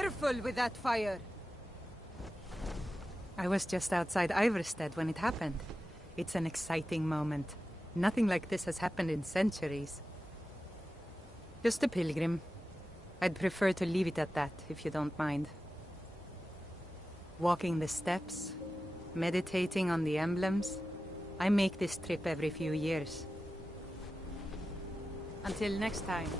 Careful with that fire! I was just outside Iverstead when it happened. It's an exciting moment. Nothing like this has happened in centuries. Just a pilgrim. I'd prefer to leave it at that, if you don't mind. Walking the steps, meditating on the emblems. I make this trip every few years. Until next time.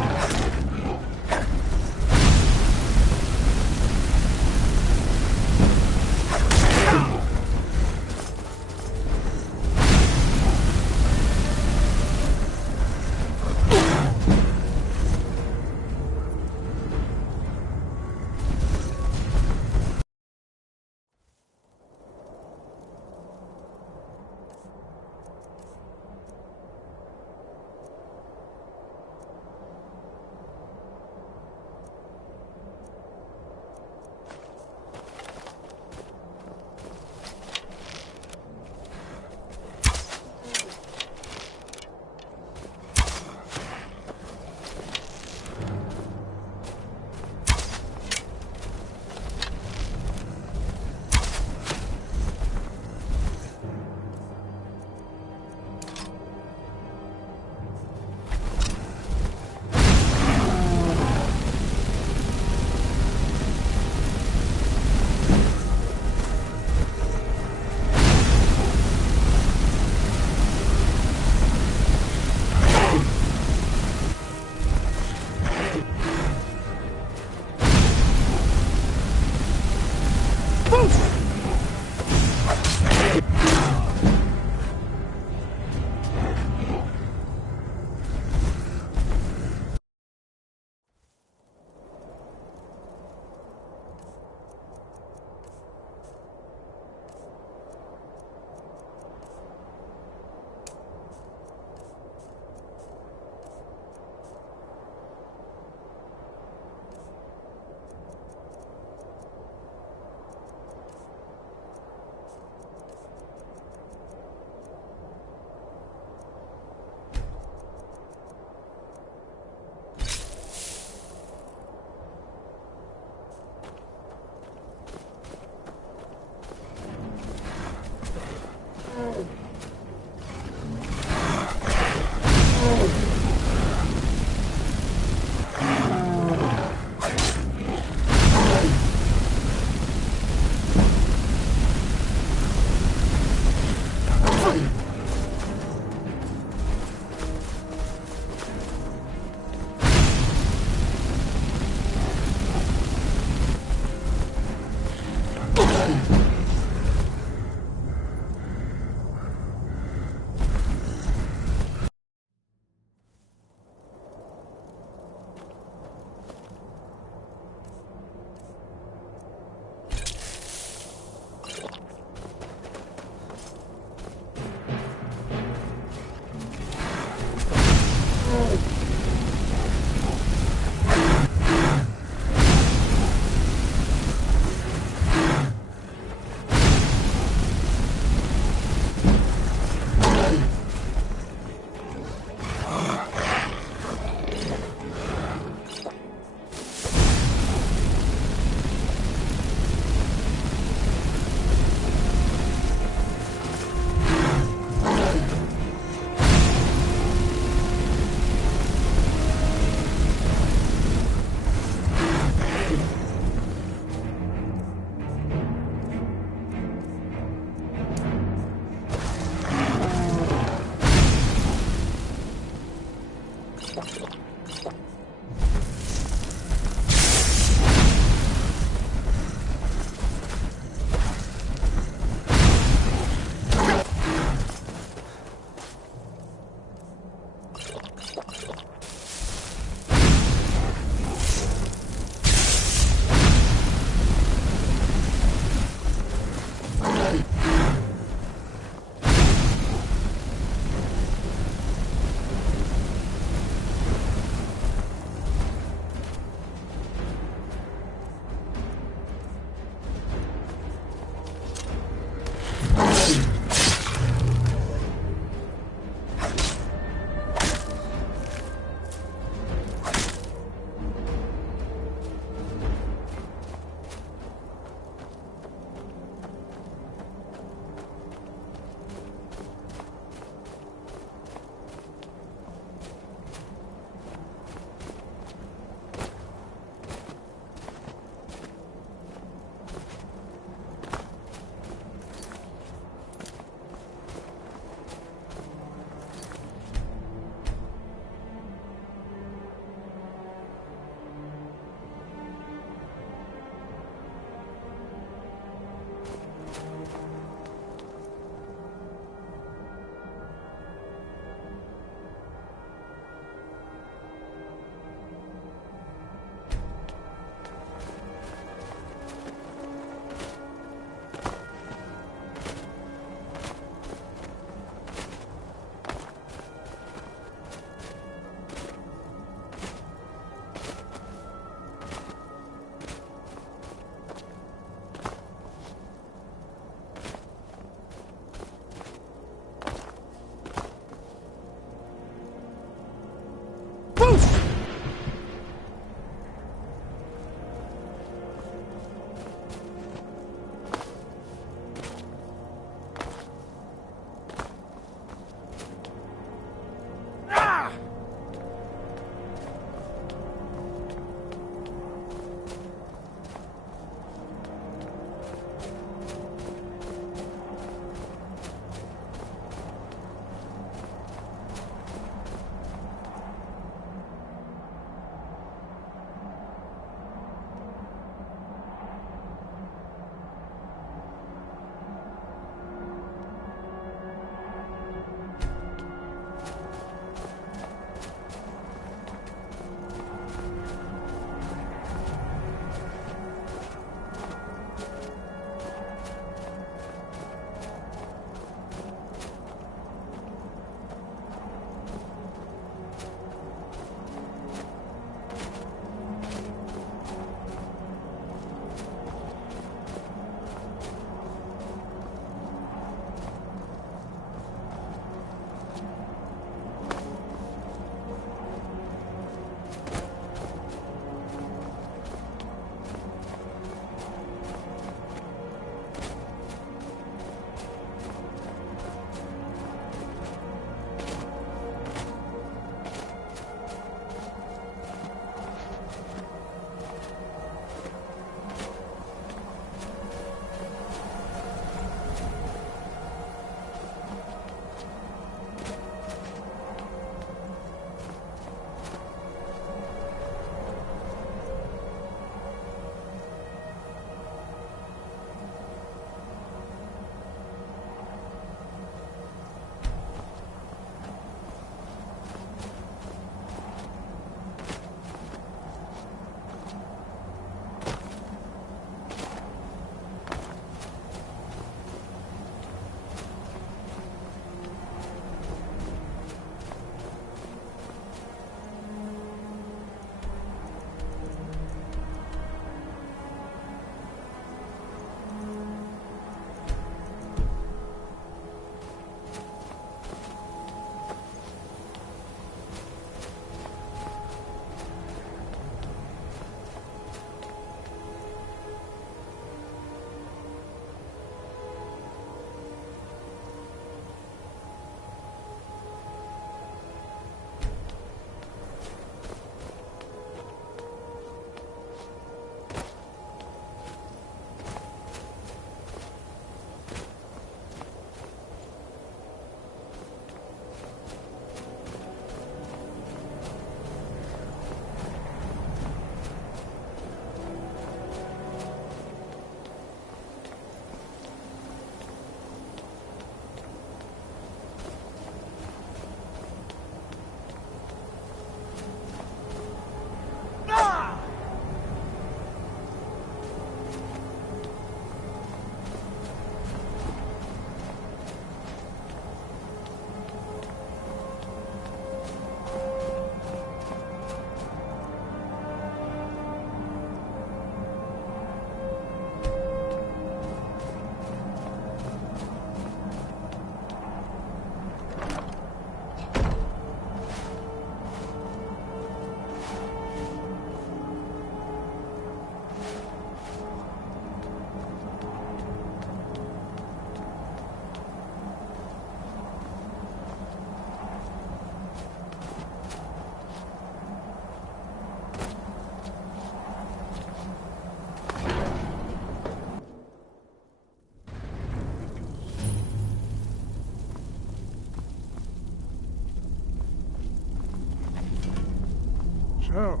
Well,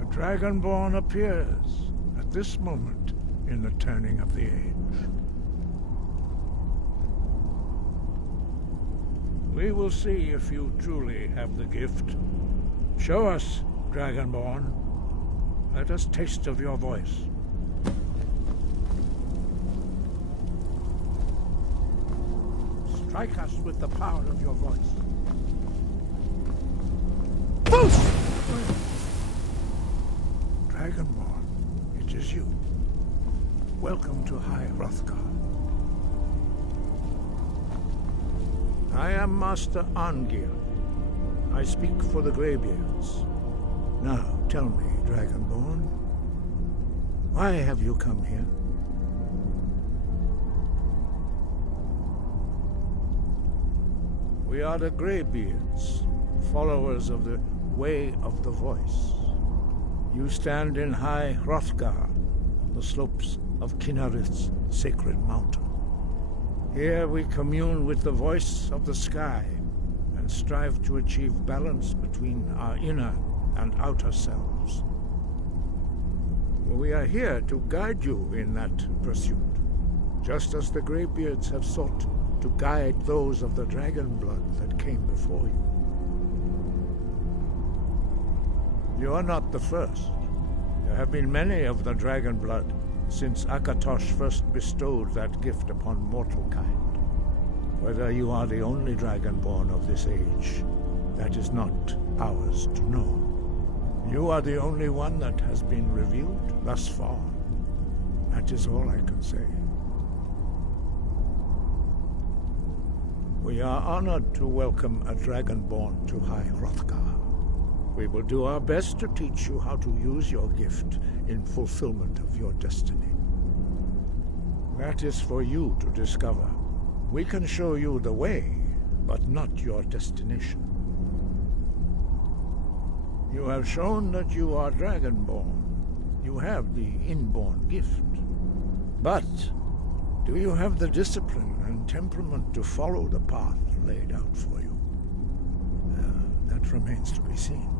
a Dragonborn appears at this moment in the turning of the age. We will see if you truly have the gift. Show us, Dragonborn. Let us taste of your voice. Strike us with the power of your voice. Boost! Dragonborn, it is you. Welcome to High Hrothgar. I am Master Arngir. I speak for the Greybeards. Now, tell me, Dragonborn, why have you come here? We are the Greybeards, followers of the Way of the Voice. You stand in High Hrothgar, on the slopes of Kinarith's sacred mountain. Here we commune with the voice of the sky and strive to achieve balance between our inner and outer selves. We are here to guide you in that pursuit, just as the Greybeards have sought to guide those of the dragon blood that came before you. You are not the first. There have been many of the dragon blood since Akatosh first bestowed that gift upon mortal kind. Whether you are the only dragonborn of this age, that is not ours to know. You are the only one that has been revealed thus far. That is all I can say. We are honored to welcome a dragonborn to High Hrothgar. We will do our best to teach you how to use your gift in fulfillment of your destiny. That is for you to discover. We can show you the way, but not your destination. You have shown that you are dragonborn. You have the inborn gift. But do you have the discipline and temperament to follow the path laid out for you? That remains to be seen.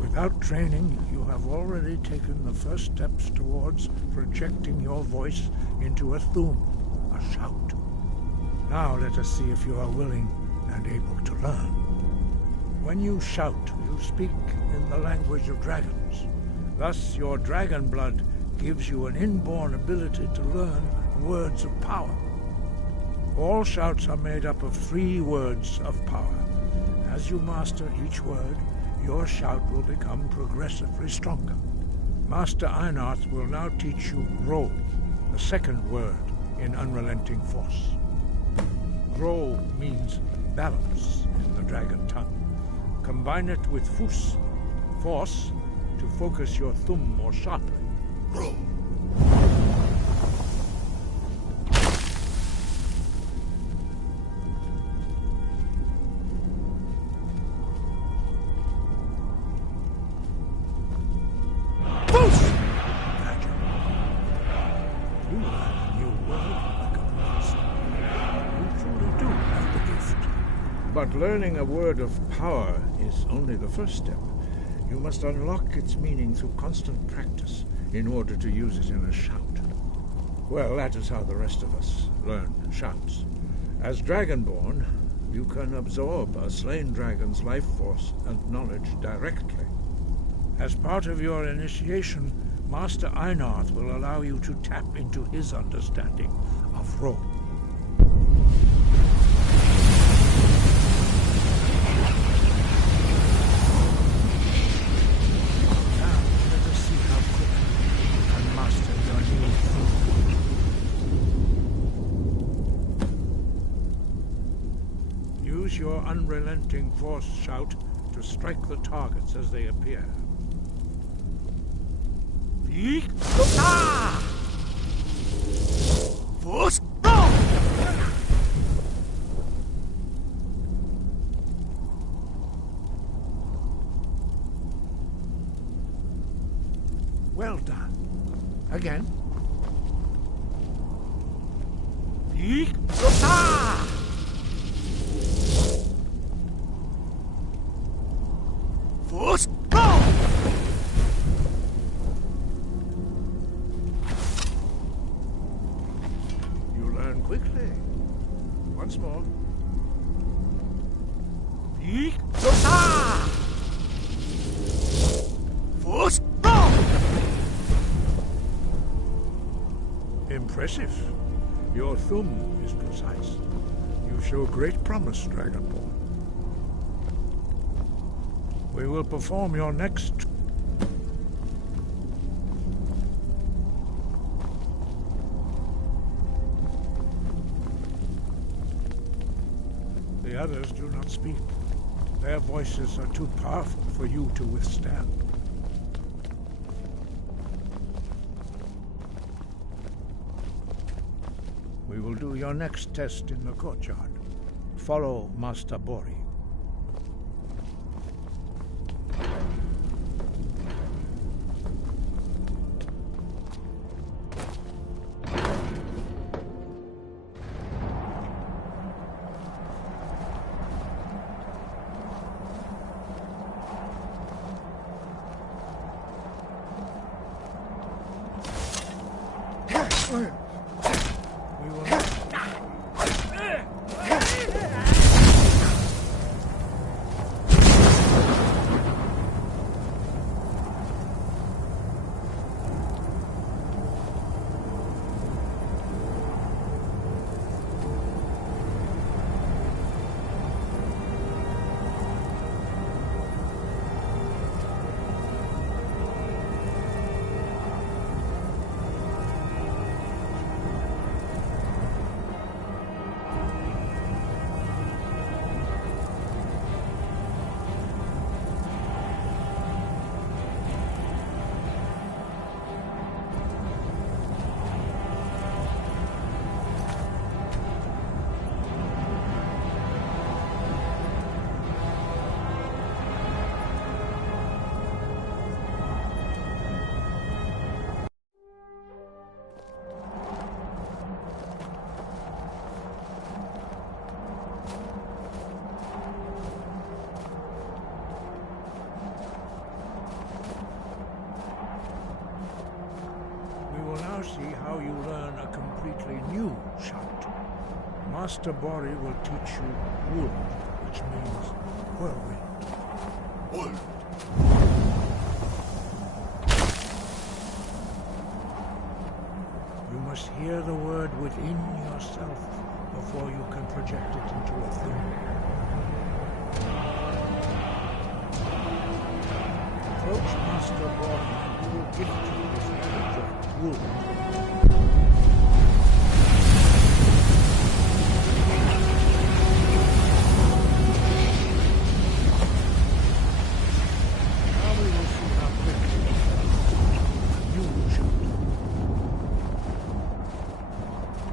Without training, you have already taken the first steps towards projecting your voice into a thum, a shout. Now let us see if you are willing and able to learn. When you shout, you speak in the language of dragons. Thus, your dragon blood gives you an inborn ability to learn words of power. All shouts are made up of 3 words of power. As you master each word, your shout will become progressively stronger. Master Einarth will now teach you Ro, the second word in Unrelenting Force. Ro means balance in the dragon tongue. Combine it with Fus, force, to focus your thumb more sharply. Ro. But learning a word of power is only the first step. You must unlock its meaning through constant practice in order to use it in a shout. Well, that is how the rest of us learn shouts. As Dragonborn, you can absorb a slain dragon's life force and knowledge directly. As part of your initiation, Master Einarth will allow you to tap into his understanding of Ro. Use your unrelenting force shout to strike the targets as they appear. Force! Well done. Again. Force! Once more. Impressive. Your thum is precise. You show great promise, Dragonborn. We will perform your next... The others do not speak. Their voices are too powerful for you to withstand. We will do your next test in the courtyard. Follow Master Bori. See how you learn a completely new shout. Master Bori will teach you Wold, which means whirlwind. Wold. You must hear the word within yourself before you can project it into a thing. Approach Master Bori and he will gift you with knowledge of Wold.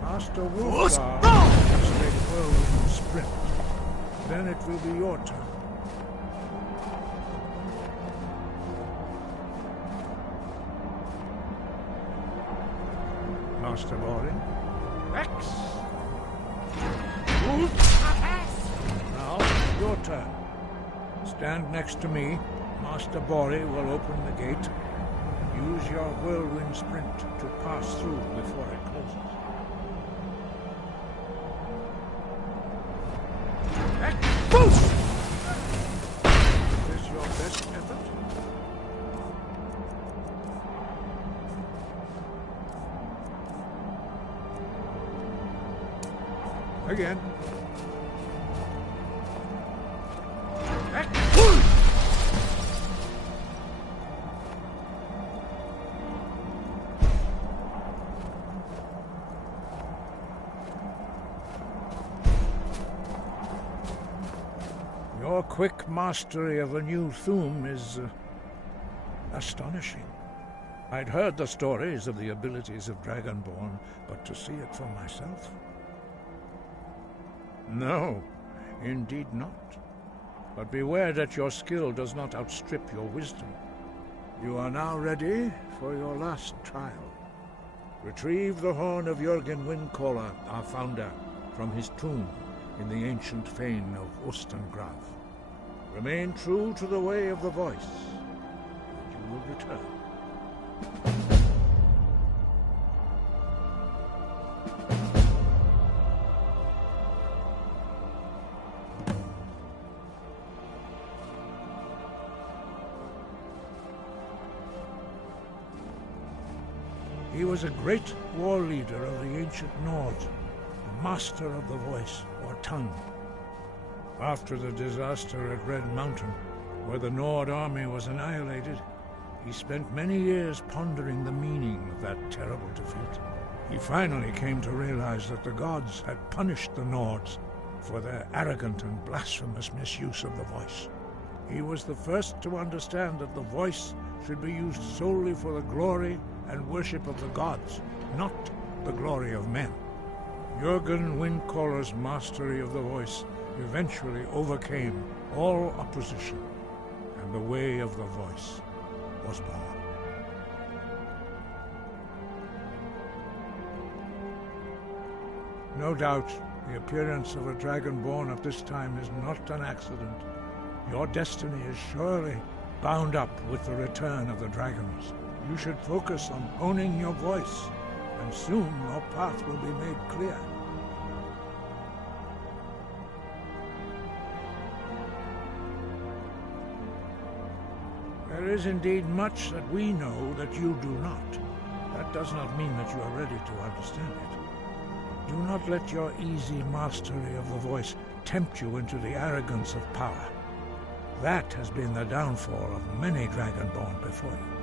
Master Wolfgar has made whirlwind sprint. Then it will be your turn. Master Bori. X. Now, your turn. Stand next to me. Master Bori will open the gate. Use your whirlwind sprint to pass through before it closes. Is this your best effort? Again. Your quick mastery of a new thum is astonishing. I'd heard the stories of the abilities of Dragonborn, but to see it for myself? No, indeed not. But beware that your skill does not outstrip your wisdom. You are now ready for your last trial. Retrieve the horn of Jürgen Windcaller, our founder, from his tomb in the ancient fane of Ostengrav. Remain true to the way of the voice, and you will return. He was a great war leader of the ancient Nords, a master of the voice, or tongue. After the disaster at Red Mountain, where the Nord army was annihilated, he spent many years pondering the meaning of that terrible defeat. He finally came to realize that the gods had punished the Nords for their arrogant and blasphemous misuse of the voice. He was the first to understand that the voice should be used solely for the glory and worship of the gods, not the glory of men. Jürgen Windcaller's mastery of the voice eventually overcame all opposition, and the way of the voice was born. No doubt, the appearance of a dragonborn at this time is not an accident. Your destiny is surely bound up with the return of the dragons. You should focus on honing your voice, and soon your path will be made clear. There is indeed much that we know that you do not. That does not mean that you are ready to understand it. Do not let your easy mastery of the voice tempt you into the arrogance of power. That has been the downfall of many Dragonborn before you.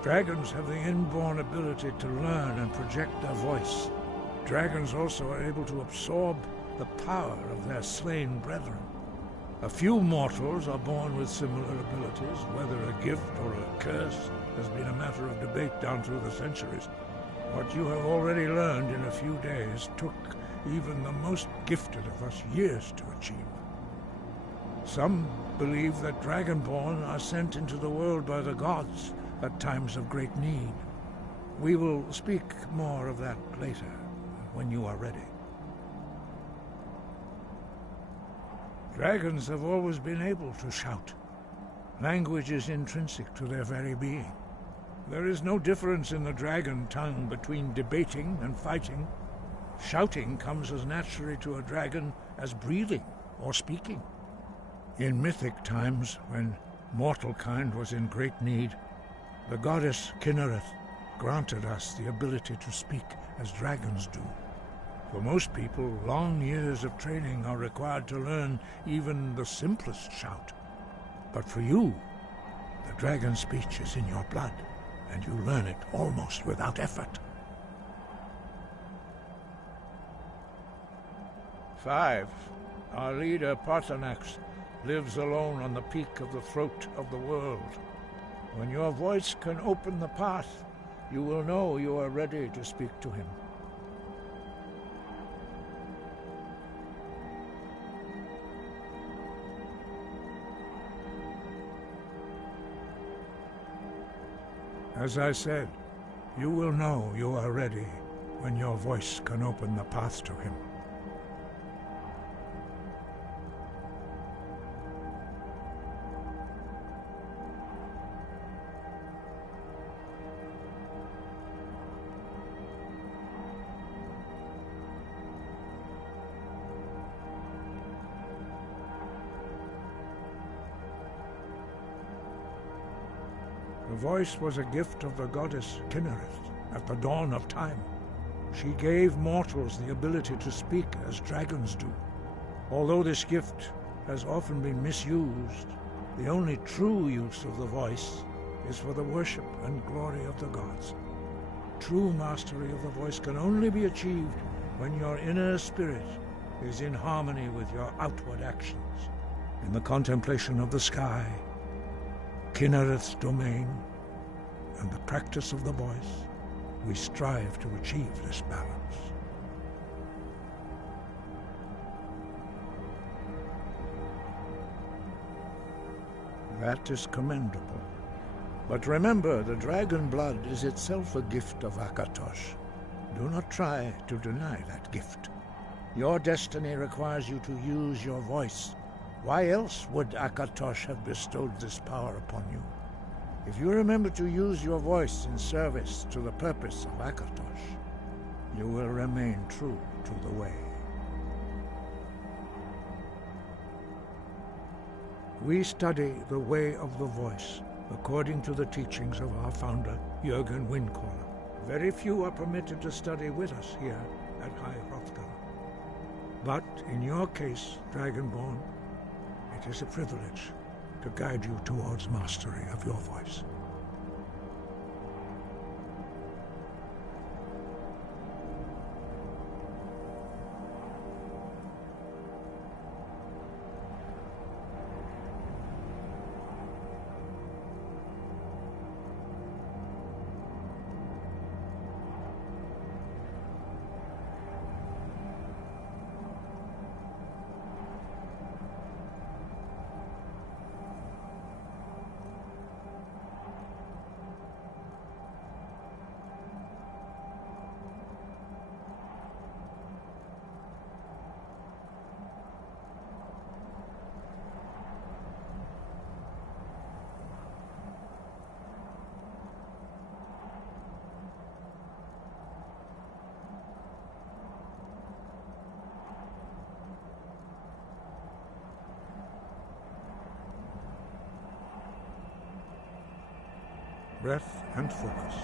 Dragons have the inborn ability to learn and project their voice. Dragons also are able to absorb the power of their slain brethren. A few mortals are born with similar abilities. Whether a gift or a curse has been a matter of debate down through the centuries. What you have already learned in a few days took even the most gifted of us years to achieve. Some believe that Dragonborn are sent into the world by the gods at times of great need. We will speak more of that later, when you are ready. Dragons have always been able to shout. Language is intrinsic to their very being. There is no difference in the dragon tongue between debating and fighting. Shouting comes as naturally to a dragon as breathing or speaking. In mythic times, when mortal kind was in great need, the goddess Kinnereth granted us the ability to speak as dragons do. For most people, long years of training are required to learn even the simplest shout. But for you, the dragon speech is in your blood, and you learn it almost without effort. 5. Our leader, Paarthurnax, lives alone on the peak of the throat of the world. When your voice can open the path, you will know you are ready to speak to him. As I said, you will know you are ready when your voice can open the path to him. The voice was a gift of the goddess Kinnereth at the dawn of time. She gave mortals the ability to speak as dragons do. Although this gift has often been misused, the only true use of the voice is for the worship and glory of the gods. True mastery of the voice can only be achieved when your inner spirit is in harmony with your outward actions. In the contemplation of the sky, Kinnereth's domain, and the practice of the voice, we strive to achieve this balance. That is commendable. But remember, the dragon blood is itself a gift of Akatosh. Do not try to deny that gift. Your destiny requires you to use your voice. Why else would Akatosh have bestowed this power upon you? If you remember to use your voice in service to the purpose of Akatosh, you will remain true to the way. We study the way of the voice, according to the teachings of our founder, Jürgen Windcaller. Very few are permitted to study with us here at High Hrothgar. But in your case, Dragonborn, it is a privilege to guide you towards mastery of your voice. Breath and focus.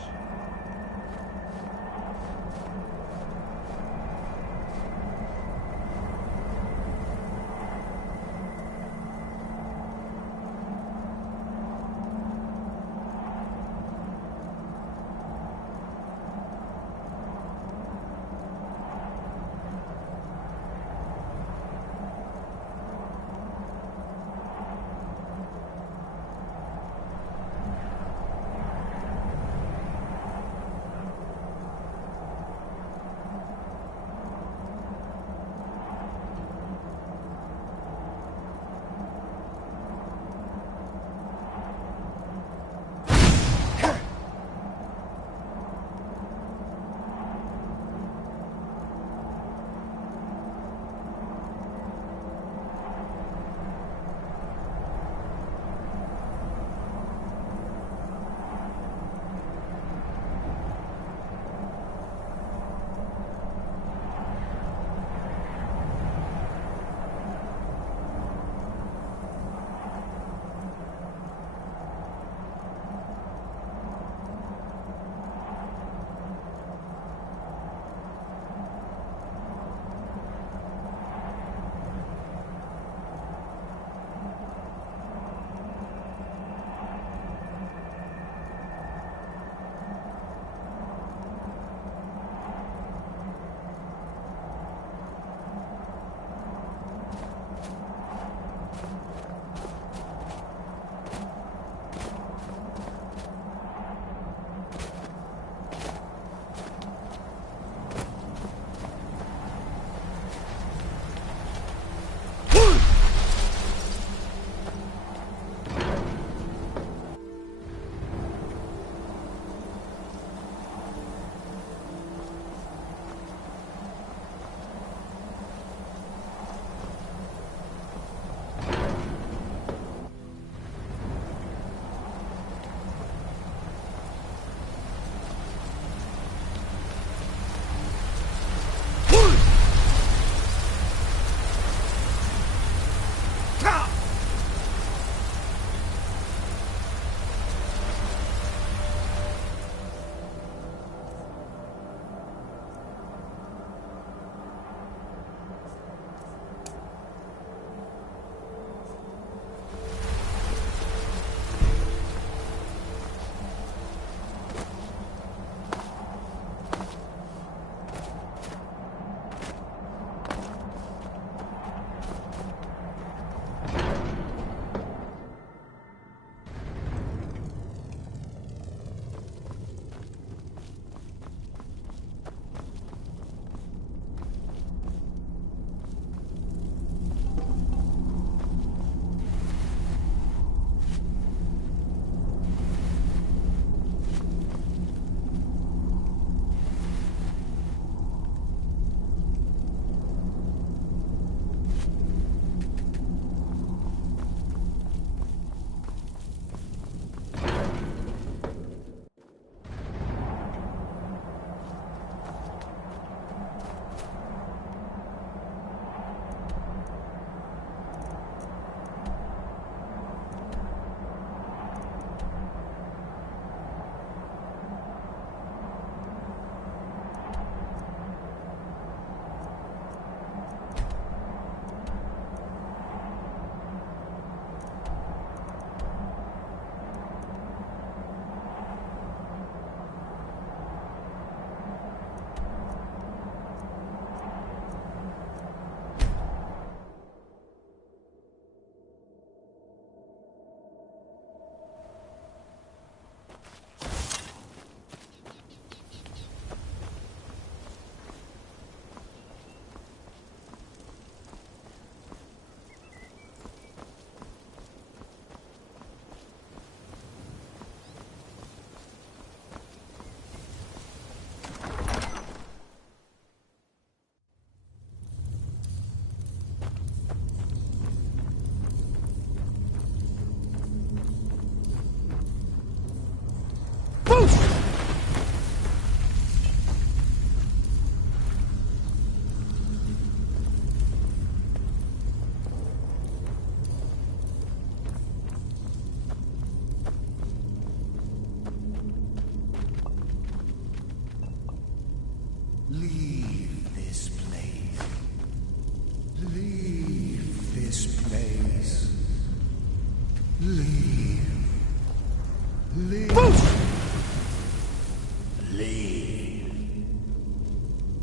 Leave.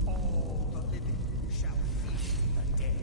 All the living shall feast the dead.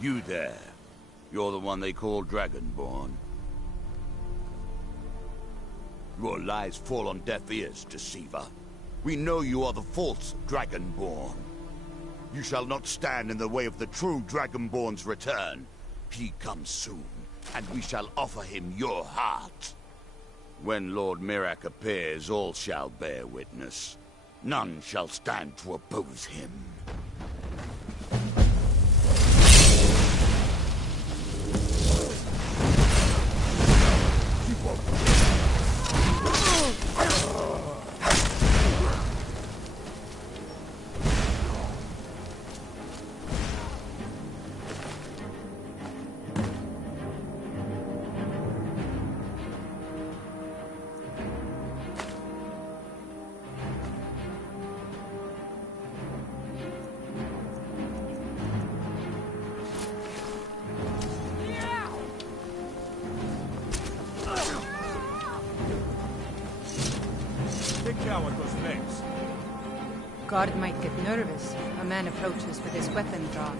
You there. You're the one they call Dragonborn. Your lies fall on deaf ears, deceiver. We know you are the false Dragonborn. You shall not stand in the way of the true Dragonborn's return. He comes soon, and we shall offer him your heart. When Lord Mirak appears, all shall bear witness. None shall stand to oppose him. Guard might get nervous. A man approaches with his weapon drawn.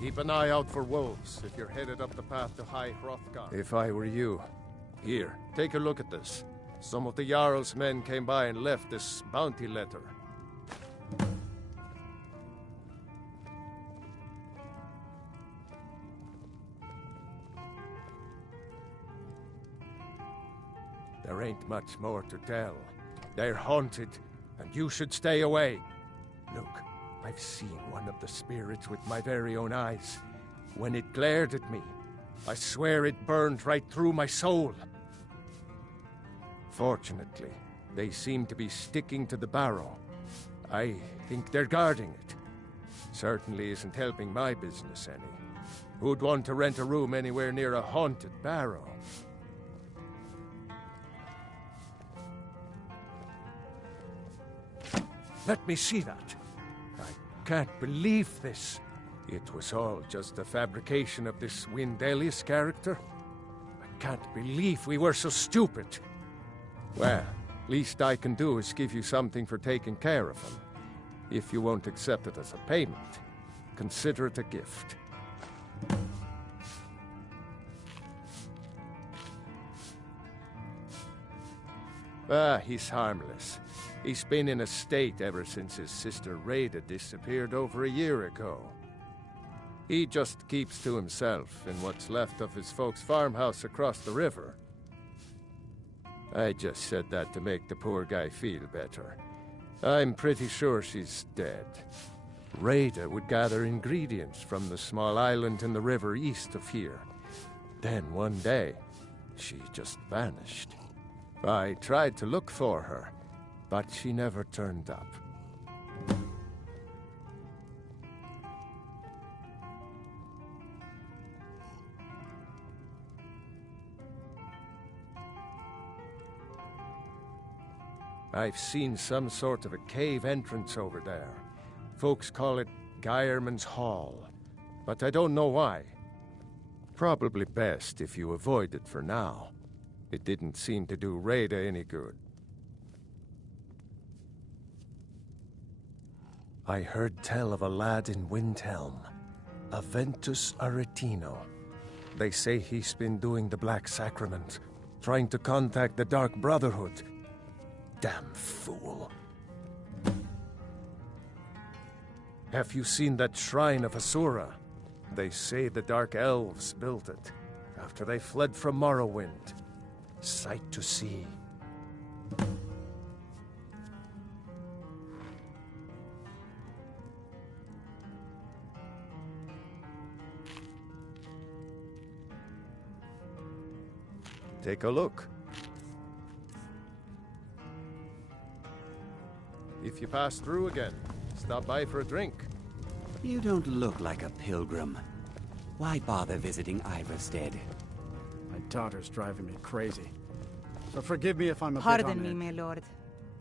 Keep an eye out for wolves if you're headed up the path to High Hrothgar. If I were you. Here, take a look at this. Some of the Jarl's men came by and left this bounty letter. There ain't much more to tell. They're haunted, and you should stay away. Look, I've seen one of the spirits with my very own eyes. When it glared at me, I swear it burned right through my soul. Fortunately, they seem to be sticking to the barrow. I think they're guarding it. Certainly isn't helping my business any. Who'd want to rent a room anywhere near a haunted barrow? Let me see that. I can't believe this. It was all just a fabrication of this Windelius character. I can't believe we were so stupid. Well, least I can do is give you something for taking care of him. If you won't accept it as a payment, consider it a gift. He's harmless. He's been in a state ever since his sister Rada disappeared over a year ago. He just keeps to himself in what's left of his folks' farmhouse across the river. I just said that to make the poor guy feel better. I'm pretty sure she's dead. Rada would gather ingredients from the small island in the river east of here. Then one day, she just vanished. I tried to look for her, but she never turned up. I've seen some sort of a cave entrance over there. Folks call it Geirman's Hall, but I don't know why. Probably best if you avoid it for now. It didn't seem to do Rada any good. I heard tell of a lad in Windhelm, Aventus Aretino. They say he's been doing the Black Sacrament, trying to contact the Dark Brotherhood. Damn fool. Have you seen that shrine of Asura? They say the Dark Elves built it, after they fled from Morrowind. Sight to see. Take a look. If you pass through again, stop by for a drink. You don't look like a pilgrim. Why bother visiting Iverstead? My daughter's driving me crazy. So forgive me if I'm a bit Pardon on me, edge. my lord.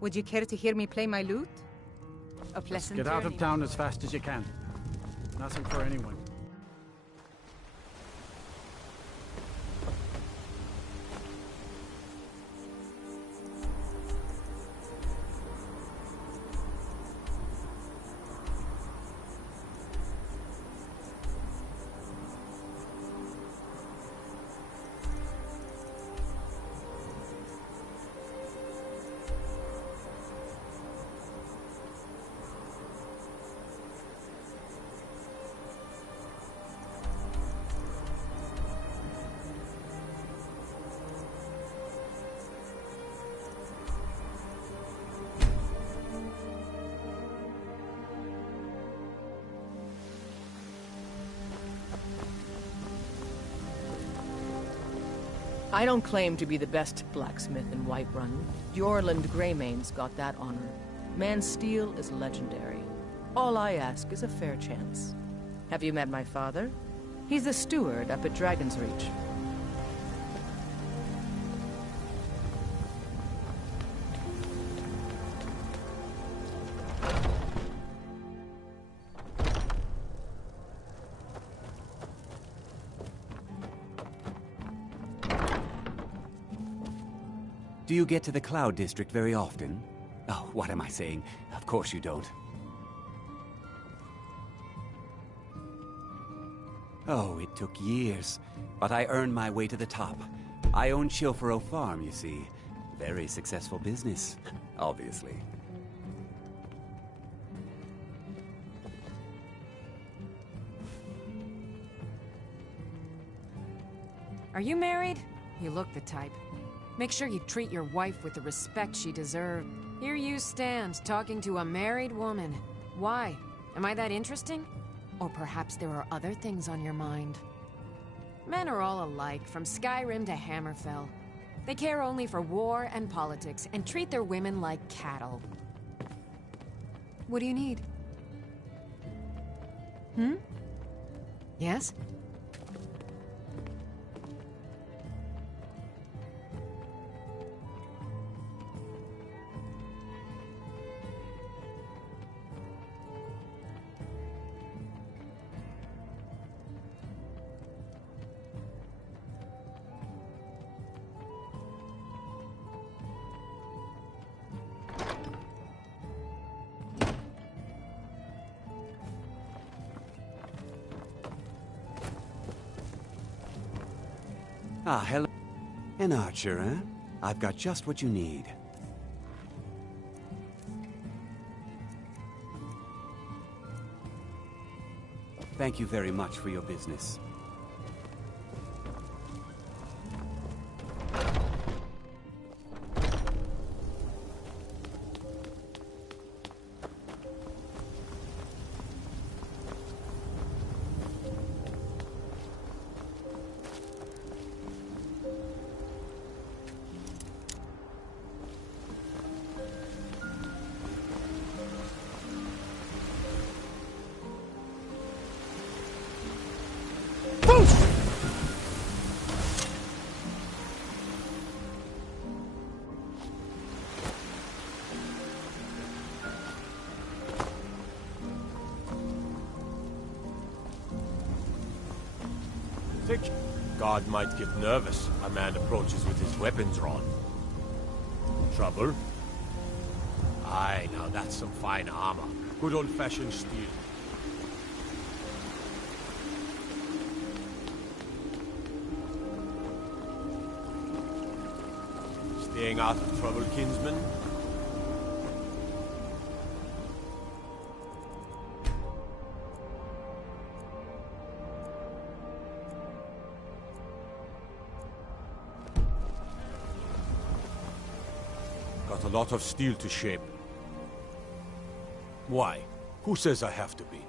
Would you care to hear me play my lute? A pleasant Get out journey. of town as fast as you can. Nothing for anyone. I don't claim to be the best blacksmith in Whiterun. Jorland Greymane's got that honor. Man's steel is legendary. All I ask is a fair chance. Have you met my father? He's the steward up at Dragon's Reach. Do you get to the Cloud District very often? Oh, what am I saying? Of course you don't. Oh, it took years, but I earned my way to the top. I own Chilfaro Farm, you see. Very successful business, obviously. Are you married? You look the type. Make sure you treat your wife with the respect she deserves. Here you stand, talking to a married woman. Why? Am I that interesting? Or perhaps there are other things on your mind? Men are all alike, from Skyrim to Hammerfell. They care only for war and politics, and treat their women like cattle. What do you need? Hmm? Yes? Ah, hello. An archer, eh? I've got just what you need. Thank you very much for your business. Take... God might get nervous. A man approaches with his weapons drawn. Trouble? Aye, now that's some fine armor. Good old-fashioned steel. Staying out of trouble, kinsman? Got a lot of steel to shape. Why? Who says I have to be?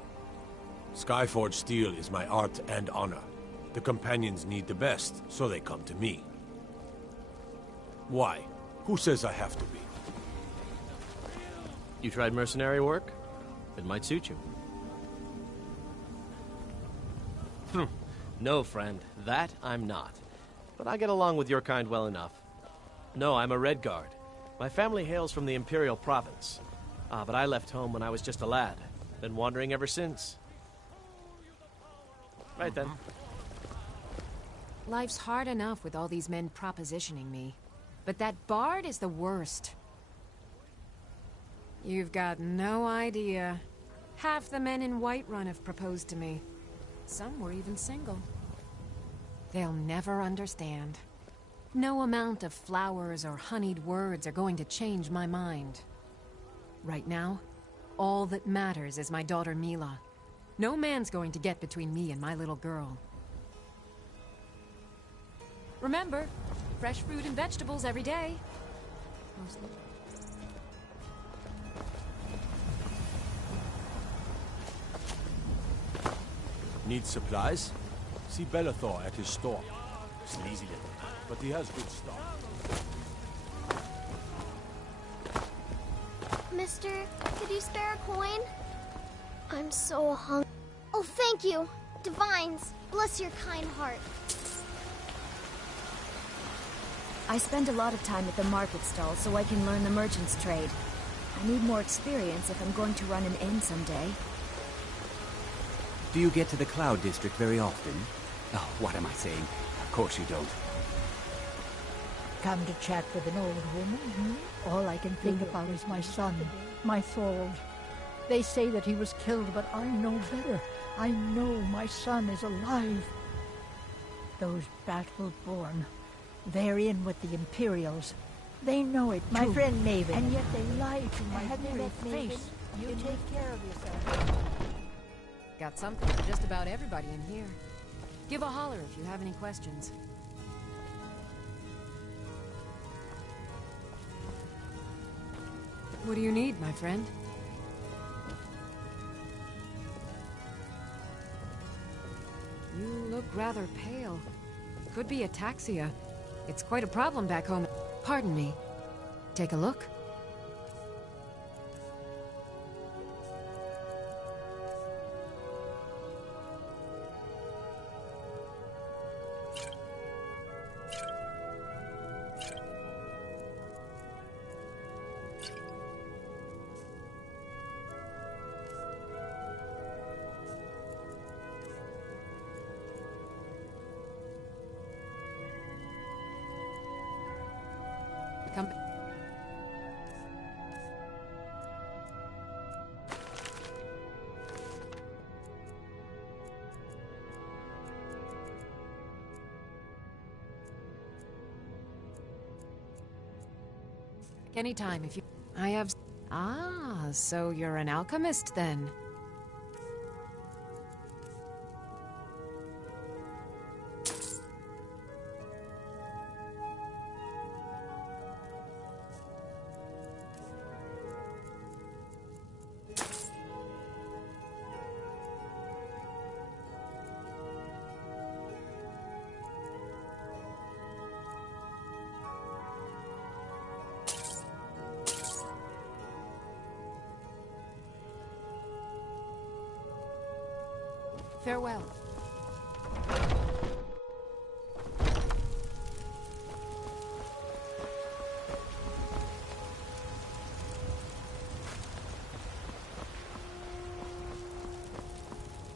Skyforge steel is my art and honor. The companions need the best, so they come to me. Why? Who says I have to be? You tried mercenary work? It might suit you. No, friend. That I'm not. But I get along with your kind well enough. No, I'm a Red Guard. My family hails from the Imperial Province. But I left home when I was just a lad. Been wandering ever since. Right then. Life's hard enough with all these men propositioning me. But that bard is the worst. You've got no idea. Half the men in Whiterun have proposed to me. Some were even single. They'll never understand. No amount of flowers or honeyed words are going to change my mind. Right now, all that matters is my daughter Mila. No man's going to get between me and my little girl. Remember, fresh fruit and vegetables every day. Mostly. Need supplies? See Bellathor at his store. Sleazy little, but he has good stock. Mister, could you spare a coin? I'm so hungry. Oh, thank you. Divines, bless your kind heart. I spend a lot of time at the market stall so I can learn the merchant's trade. I need more experience if I'm going to run an inn someday. Do you get to the Cloud District very often? Oh, what am I saying? Of course you don't. Come to chat with an old woman, hmm? All I can think about is my son, my Thord. They say that he was killed, but I know better. I know my son is alive. Those Battle-born, they're in with the Imperials. They know it, My too. friend Maven. And yet they lie to my very Maven? face. You take care of yourself. Got something for just about everybody in here. Give a holler if you have any questions. What do you need, my friend? You look rather pale. Could be ataxia. It's quite a problem back home. Pardon me. Take a look. Come. Anytime if you... I have... Ah, so you're an alchemist then. Farewell.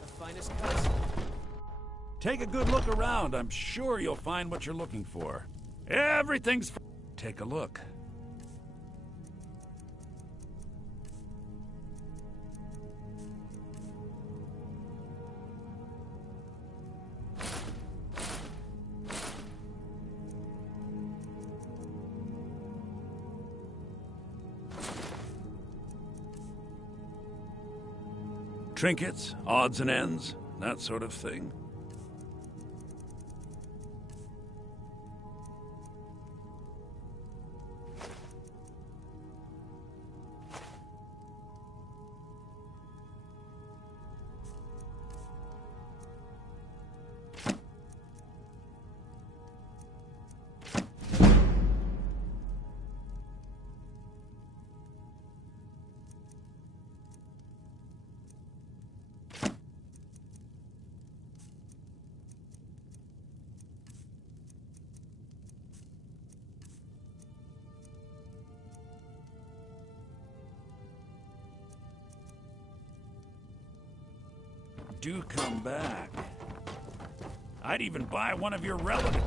The finest cuts. Take a good look around. I'm sure you'll find what you're looking for. Everything's... Take a look. Trinkets, odds and ends, that sort of thing. Do come back. I'd even buy one of your relatives.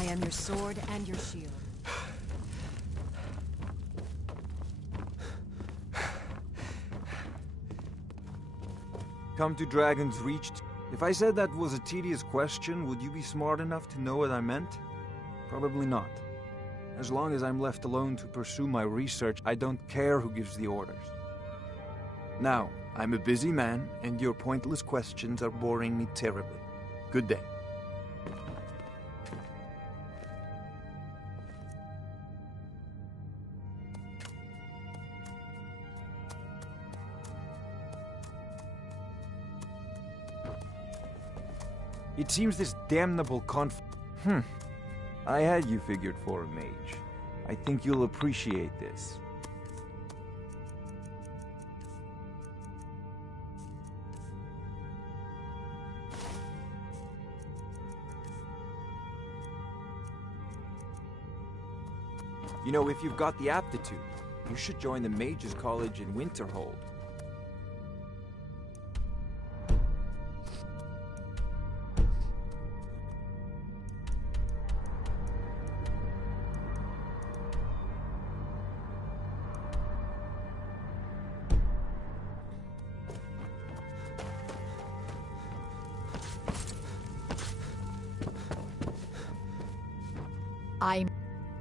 I am your sword and your shield. Come to Dragon's Reach. If I said that was a tedious question, would you be smart enough to know what I meant? Probably not. As long as I'm left alone to pursue my research, I don't care who gives the orders. Now, I'm a busy man, and your pointless questions are boring me terribly. Good day. It seems this damnable I had you figured for a mage. I think you'll appreciate this. You know, if you've got the aptitude, you should join the Mages College in Winterhold.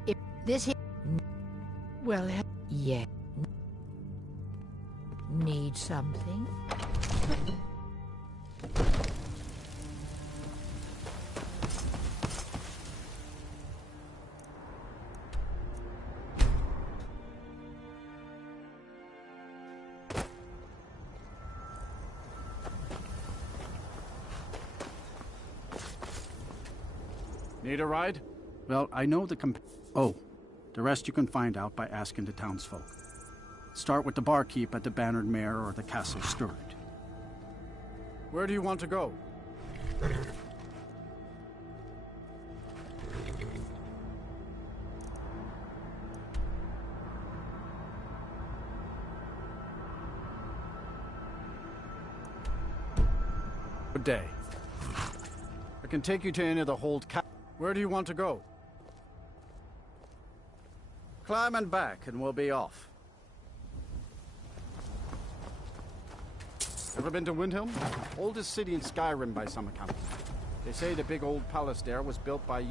If this hit... Well, yeah. Need something? Need a ride? Well, I know the Oh, the rest you can find out by asking the townsfolk. Start with the barkeep at the Bannered Mare or the Castle Steward. Where do you want to go? Good day. I can take you to any of the Hold Where do you want to go? Climb and back, and we'll be off. Ever been to Windhelm? Oldest city in Skyrim by some account. They say the big old palace there was built by...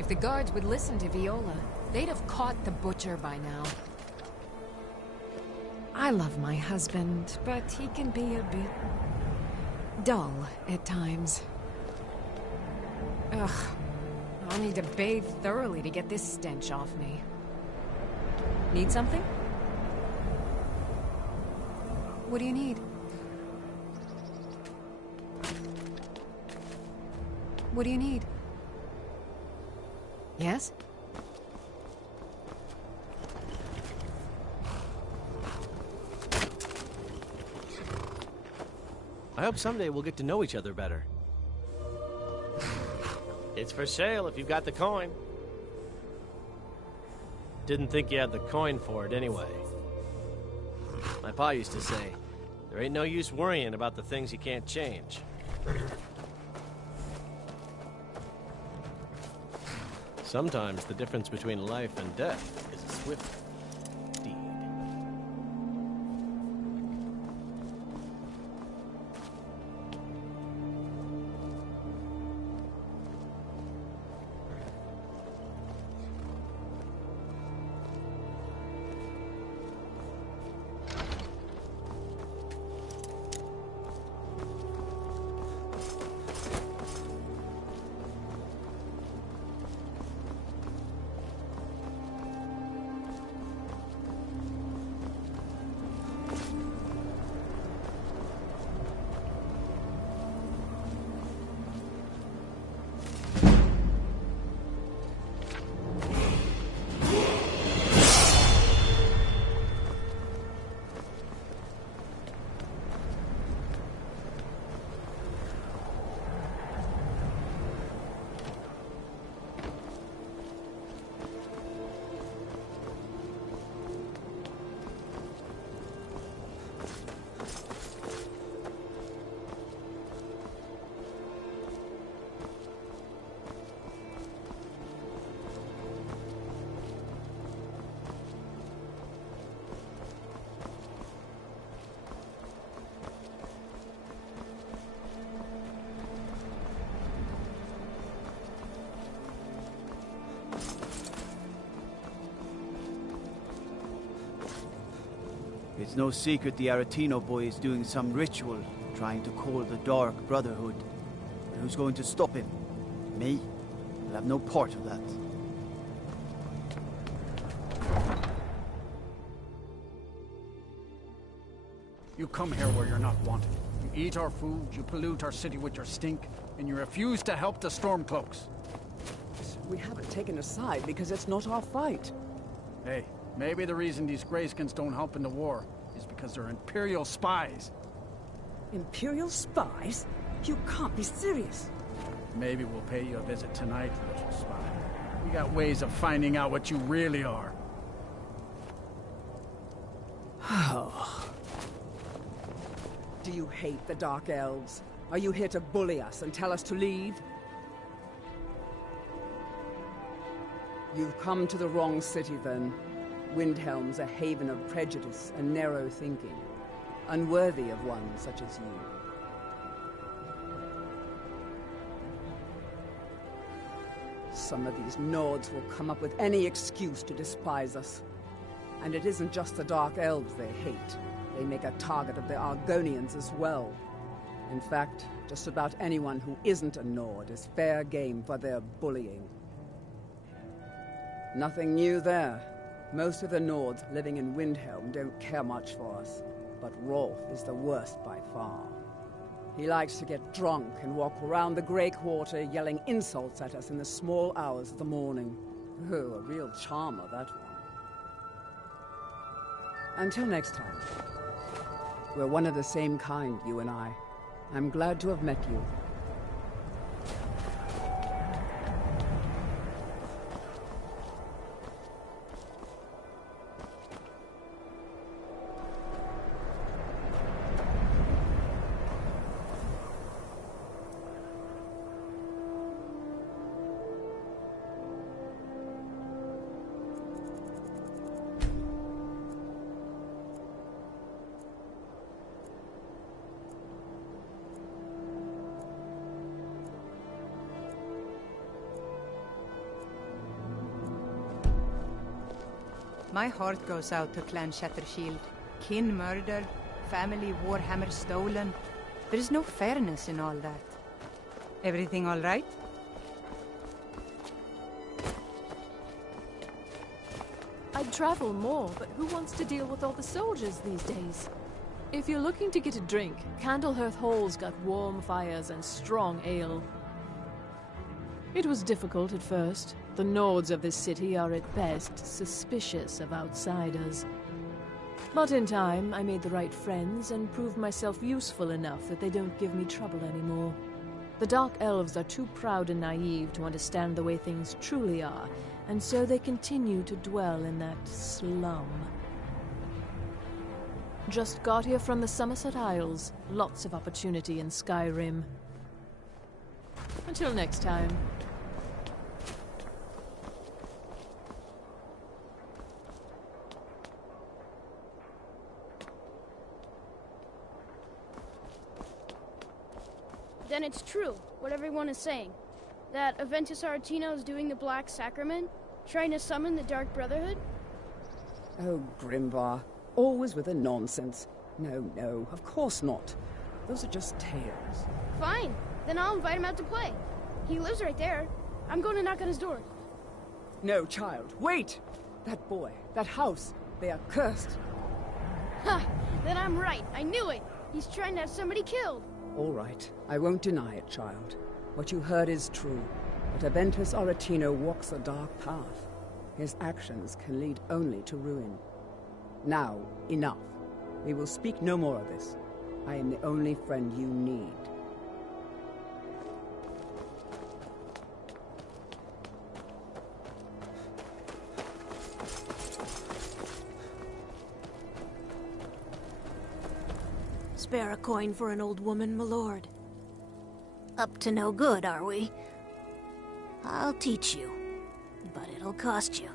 If the guards would listen to Viola, they'd have caught the butcher by now. I love my husband, but he can be a bit dull at times. Ugh. I'll need to bathe thoroughly to get this stench off me. Need something? What do you need? What do you need? Yes? I hope someday we'll get to know each other better. It's for sale if you've got the coin. Didn't think you had the coin for it anyway. My pa used to say, there ain't no use worrying about the things you can't change. Sometimes the difference between life and death is a swift deed. It's no secret the Aretino boy is doing some ritual, trying to call the Dark Brotherhood. But who's going to stop him? Me? I'll have no part of that. You come here where you're not wanted. You eat our food, you pollute our city with your stink, and you refuse to help the Stormcloaks. We haven't taken a side because it's not our fight. Hey, maybe the reason these Greyskins don't help in the war is because they're Imperial spies. Imperial spies? You can't be serious. Maybe we'll pay you a visit tonight, little spy. We got ways of finding out what you really are. Do you hate the Dark Elves? Are you here to bully us and tell us to leave? You've come to the wrong city, then. Windhelm's a haven of prejudice and narrow thinking, unworthy of one such as you. Some of these Nords will come up with any excuse to despise us. And it isn't just the Dark Elves they hate. They make a target of the Argonians as well. In fact, just about anyone who isn't a Nord is fair game for their bullying. Nothing new there. Most of the Nords living in Windhelm don't care much for us, but Rolf is the worst by far. He likes to get drunk and walk around the Grey Quarter yelling insults at us in the small hours of the morning. Oh, a real charmer, that one. Until next time. We're one of the same kind, you and I. I'm glad to have met you. My heart goes out to Clan Shattershield. Kin murdered, family Warhammer stolen. There is no fairness in all that. Everything all right? I'd travel more, but who wants to deal with all the soldiers these days? If you're looking to get a drink, Candlehearth Hall's got warm fires and strong ale. It was difficult at first. The Nords of this city are at best suspicious of outsiders. But in time, I made the right friends and proved myself useful enough that they don't give me trouble anymore. The Dark Elves are too proud and naive to understand the way things truly are, and so they continue to dwell in that slum. Just got here from the Somerset Isles. Lots of opportunity in Skyrim. Until next time. Then it's true, what everyone is saying. That Aventus Aretino is doing the Black Sacrament, trying to summon the Dark Brotherhood? Oh, Grimvar. Always with the nonsense. No, of course not. Those are just tales. Fine, then I'll invite him out to play. He lives right there. I'm going to knock on his door. No, child, wait! That boy, that house, they are cursed. Ha! Then I'm right, I knew it! He's trying to have somebody killed. All right, I won't deny it, child. What you heard is true. But Aventus Aretino walks a dark path. His actions can lead only to ruin. Now, enough. We will speak no more of this. I am the only friend you need. Spare a coin for an old woman, my lord. Up to no good, are we? I'll teach you, but it'll cost you.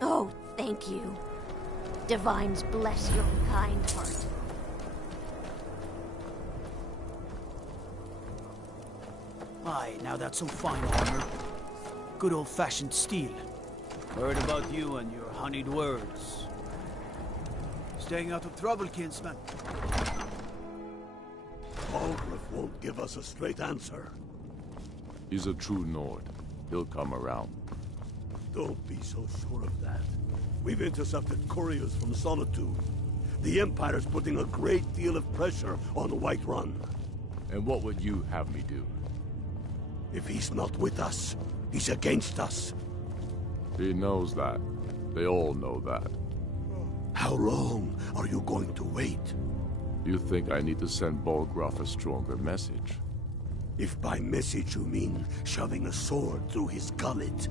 Oh, thank you. Divines bless your kind heart. Aye, now that's some fine armor. Good old-fashioned steel. Heard about you and your honeyed words. Staying out of trouble, kinsman. Aldrich won't give us a straight answer. He's a true Nord. He'll come around. Don't be so sure of that. We've intercepted couriers from Solitude. The Empire's putting a great deal of pressure on Whiterun. And what would you have me do? If he's not with us, he's against us. He knows that. They all know that. How long are you going to wait? You think I need to send Bolgraf a stronger message? If by message you mean shoving a sword through his gullet.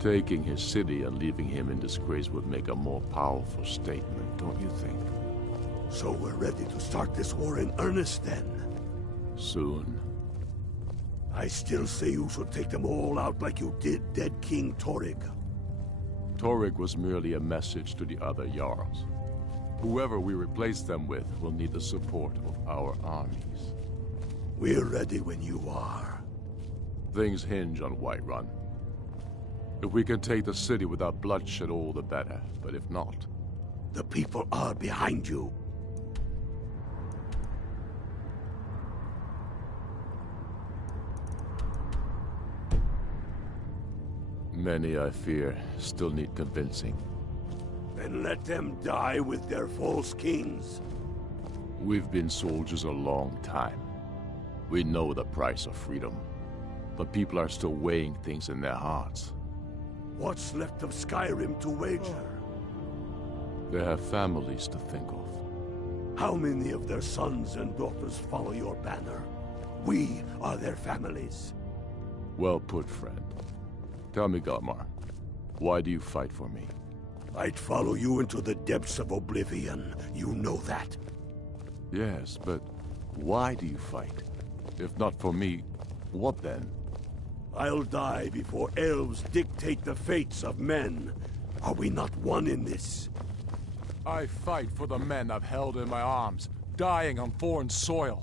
Taking his city and leaving him in disgrace would make a more powerful statement, don't you think? So we're ready to start this war in earnest then? Soon. I still say you should take them all out like you did dead King Torrig. Torrig was merely a message to the other Jarls. Whoever we replace them with will need the support of our armies. We're ready when you are. Things hinge on Whiterun. If we can take the city without bloodshed, all the better. But if not... The people are behind you. Many, I fear, still need convincing. Then let them die with their false kings. We've been soldiers a long time. We know the price of freedom. But people are still weighing things in their hearts. What's left of Skyrim to wager? They have families to think of. How many of their sons and daughters follow your banner? We are their families. Well put, friend. Tell me, Galmar, why do you fight for me? I'd follow you into the depths of oblivion. You know that. Yes, but why do you fight? If not for me, what then? I'll die before elves dictate the fates of men. Are we not one in this? I fight for the men I've held in my arms, dying on foreign soil.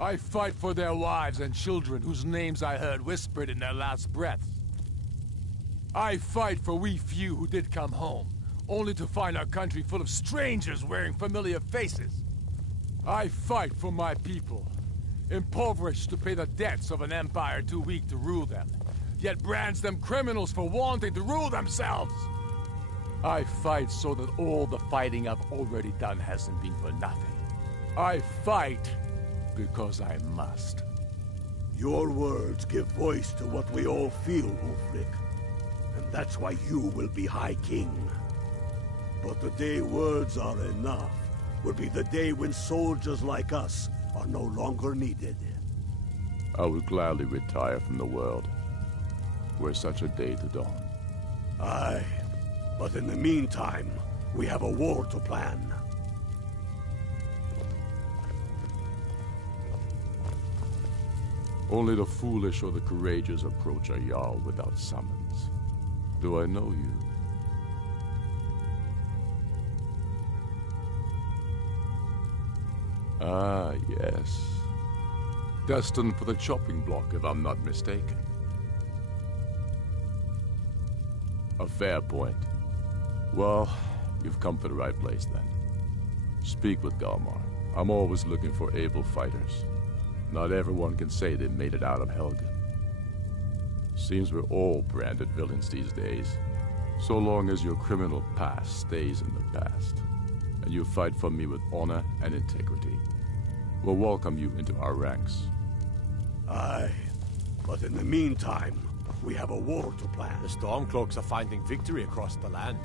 I fight for their wives and children whose names I heard whispered in their last breaths. I fight for we few who did come home, only to find our country full of strangers wearing familiar faces. I fight for my people, impoverished to pay the debts of an empire too weak to rule them, yet brands them criminals for wanting to rule themselves. I fight so that all the fighting I've already done hasn't been for nothing. I fight because I must. Your words give voice to what we all feel, Ulfric. And that's why you will be High King. But the day words are enough will be the day when soldiers like us are no longer needed. I would gladly retire from the world, were such a day to dawn. Aye, but in the meantime, we have a war to plan. Only the foolish or the courageous approach a Jarl without summons. Do I know you? Ah, yes. Destined for the chopping block, if I'm not mistaken. A fair point. Well, you've come to the right place then. Speak with Galmar. I'm always looking for able fighters. Not everyone can say they made it out of Helgen. Seems we're all branded villains these days. So long as your criminal past stays in the past, and you fight for me with honor and integrity, we'll welcome you into our ranks. Aye, but in the meantime, we have a war to plan. The Stormcloaks are finding victory across the land.